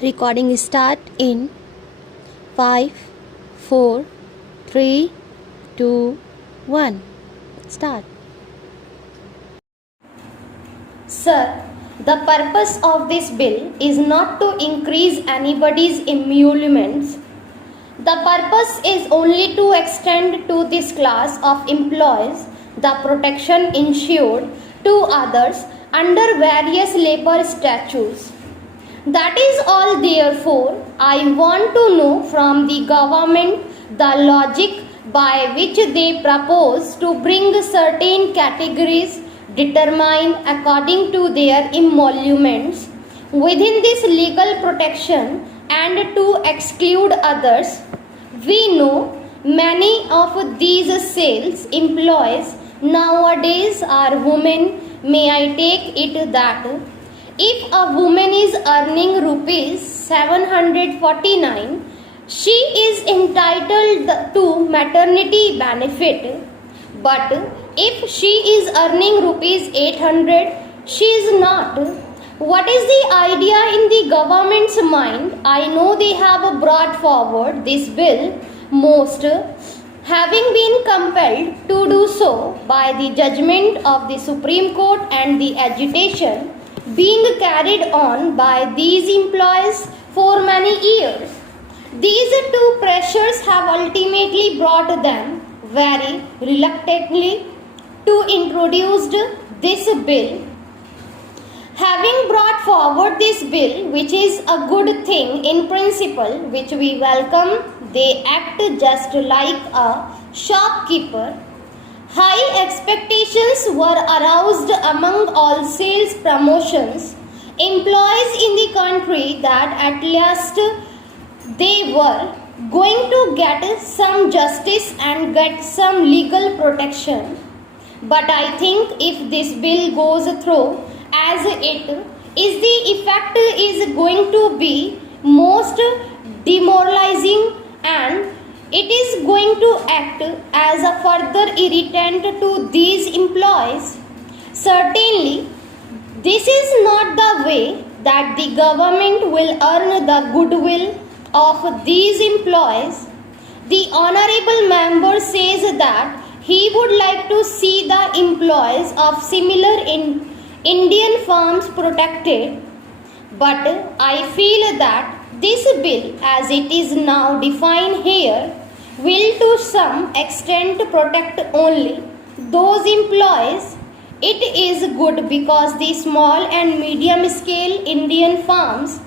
Recording start in 5, 4, 3, 2, 1. Start. Sir, the purpose of this bill is not to increase anybody's emoluments. The purpose is only to extend to this class of employees the protection ensured to others under various labor statutes. That is all. Therefore, I want to know from the government the logic by which they propose to bring certain categories determined according to their emoluments within this legal protection and to exclude others. We know many of these sales employees nowadays are women. May I take it that if a woman is earning rupees 749, she is entitled to maternity benefit. But if she is earning rupees 800, she is not. What is the idea in the government's mind? I know they have brought forward this bill, most having been compelled to do so by the judgment of the Supreme Court and the agitation being carried on by these employees for many years. These two pressures have ultimately brought them very reluctantly to introduce this bill. Having brought forward this bill, which is a good thing in principle, which we welcome, they act just like a shopkeeper. High expectations were aroused among all sales promotions employees in the country that at last they were going to get some justice and get some legal protection. But I think if this bill goes through as it is, the effect is going to be most demoralizing and it is going to act as a further irritant to these employees. Certainly, this is not the way that the government will earn the goodwill of these employees. The honorable member says that he would like to see the employees of similar Indian firms protected, but I feel that this bill, as it is now defined here, will to some extent protect only those employees. It is good because the small and medium scale Indian firms,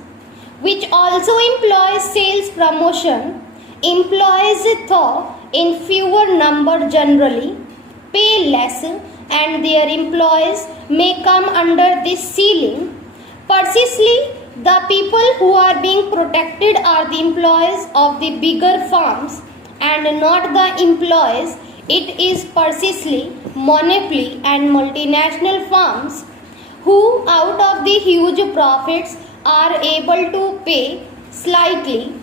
which also employ sales promotion, employees though in fewer number generally, pay less and their employees may come under this ceiling. Precisely, the people who are being protected are the employees of the bigger firms and not the employees. It is precisely monopoly and multinational firms who out of the huge profits are able to pay slightly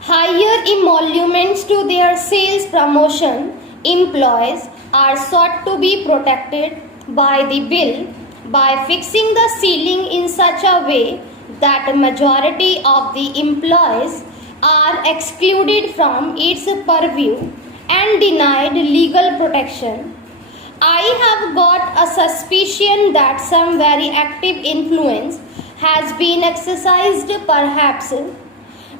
higher emoluments to their sales promotion employees are sought to be protected by the bill by fixing the ceiling in such a way that a majority of the employees are excluded from its purview and denied legal protection. I have got a suspicion that some very active influence has been exercised perhaps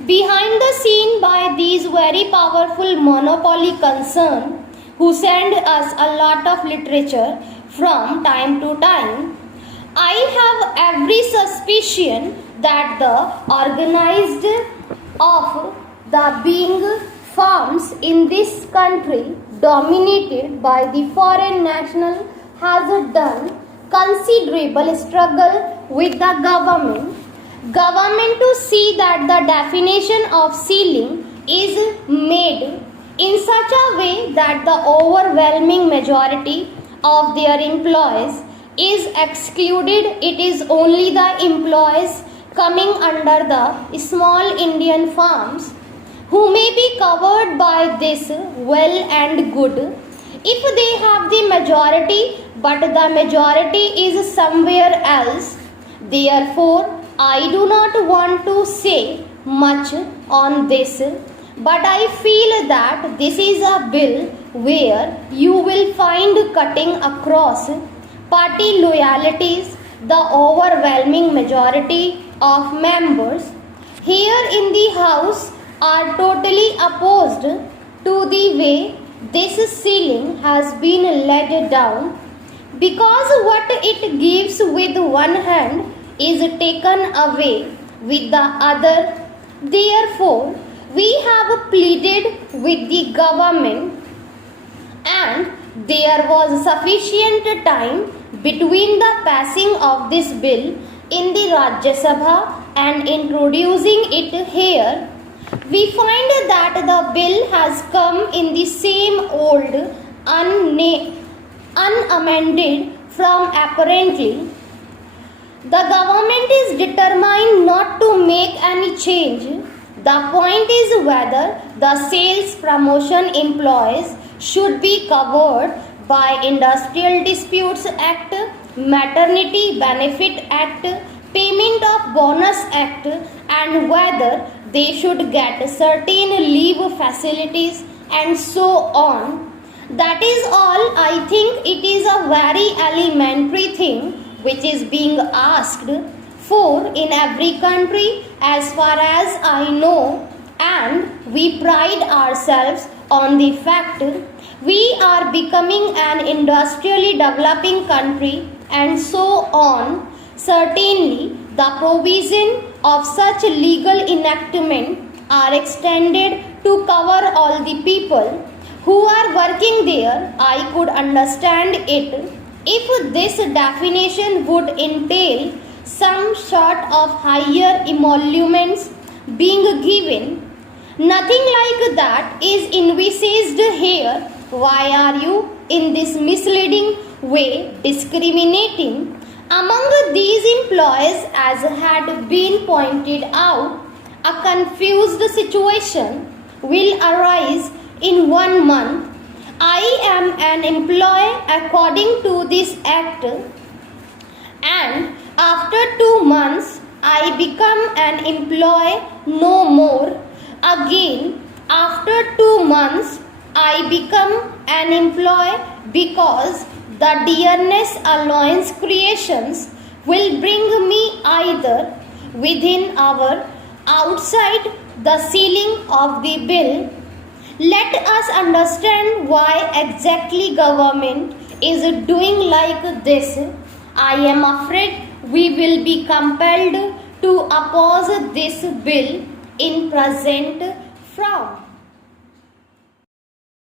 behind the scene by these very powerful monopoly concerns who send us a lot of literature from time to time. I have every suspicion that the organized of the being firms in this country dominated by the foreign national has done considerable struggle with the government to see that the definition of ceiling is made in such a way that the overwhelming majority of their employees is excluded. It is only the employees coming under the small Indian firms who may be covered by this well and good if they have the majority, but the majority is somewhere else. Therefore, I do not want to say much on this, but I feel that this is a bill where you will find cutting across party loyalties. The overwhelming majority of members here in the House are totally opposed to the way this ceiling has been let down, because what it gives with one hand is taken away with the other. Therefore, we have pleaded with the government, and there was sufficient time between the passing of this bill in the Rajya Sabha and introducing it here. We find that the bill has come in the same old unamended form. Apparently, the government is determined not to make any change. The point is whether the sales promotion employees should be covered by Industrial Disputes Act, Maternity Benefit Act, Payment of Bonus Act, and whether they should get certain leave facilities and so on. That is all. I think it is a very elementary thing which is being asked for in every country as far as I know, and we pride ourselves on the fact we are becoming an industrially developing country and so on. Certainly, the provision of such legal enactment are extended to cover all the people who are working there. I could understand it if this definition would entail some sort of higher emoluments being given. Nothing like that is envisaged here. Why are you in this misleading way discriminating among these employees? As had been pointed out, a confused situation will arise in 1 month. I am an employee according to this act, and after 2 months I become an employee no more. Again, after 2 months I become an employee, because the Dearness Alliance creations will bring me either within or outside the ceiling of the bill. Let us understand why exactly government is doing like this. I am afraid we will be compelled to oppose this bill in present form.